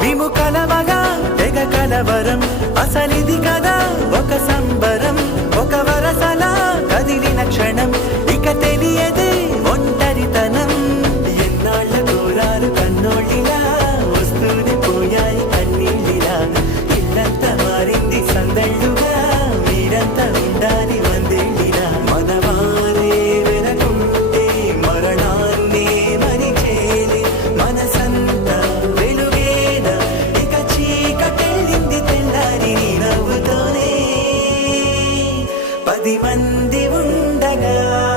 మేము కలవగా తెగ కలవరం. అసలిది కదా ఒక సంబంధం పది మంది ఉండగా